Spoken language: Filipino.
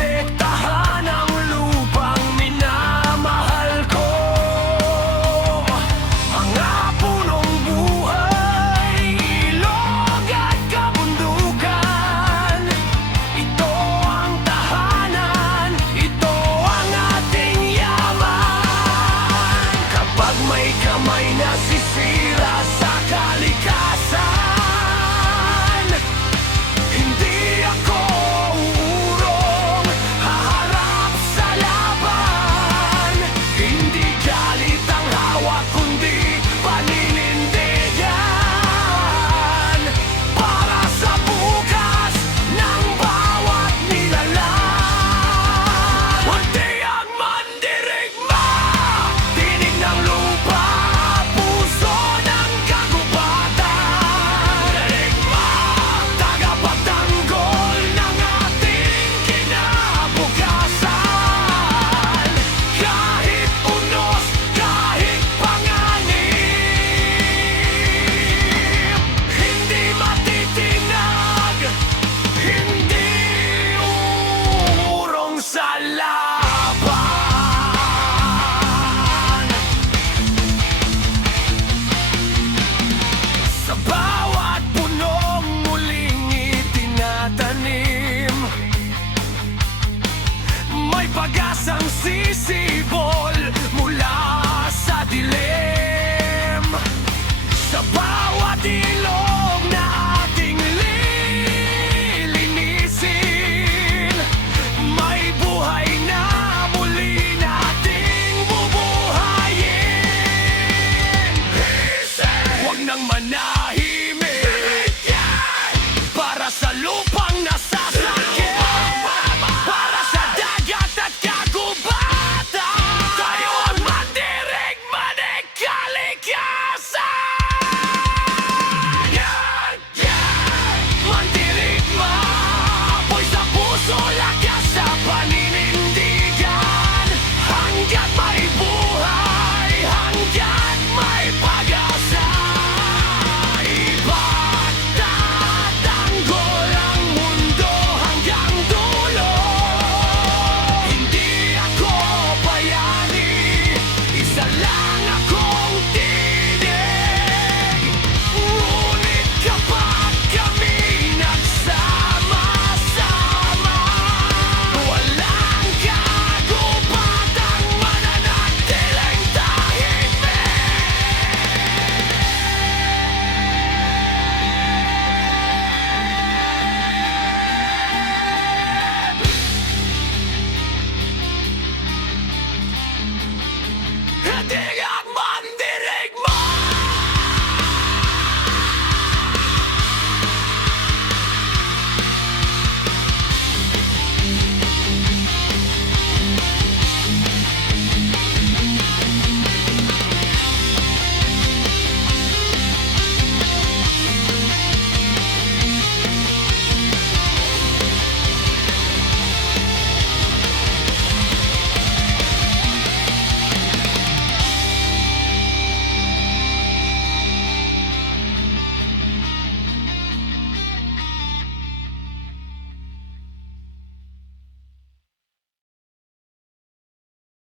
protektahan ang lupang minamahal ko. Mga punong buhay, ilog at kabundukan. Ito ang tahanan, ito ang ating yaman. Kapag may kamay na sisira sa kalikasan, hindi ako uurong, haharap sa laban. Hindi galit ang hawak, kundi paninindigan. Para sa bukas ng bawat nilalang. Muntiang mandirigma, tinig ng lupa, puso ng kagubatan. Dirigma, tagapagtanggol ng ating kinabukasan. Kahit unos, kahit panganib, hindi matitinag, hindi uurong sa laban. Sa bawat punong muling itinatanim, may pag-asang sisibol mula sa dilim. Sa bawat ilog na ating lilinisin, may buhay na muli nating bubuhayin. Huwag nang manahin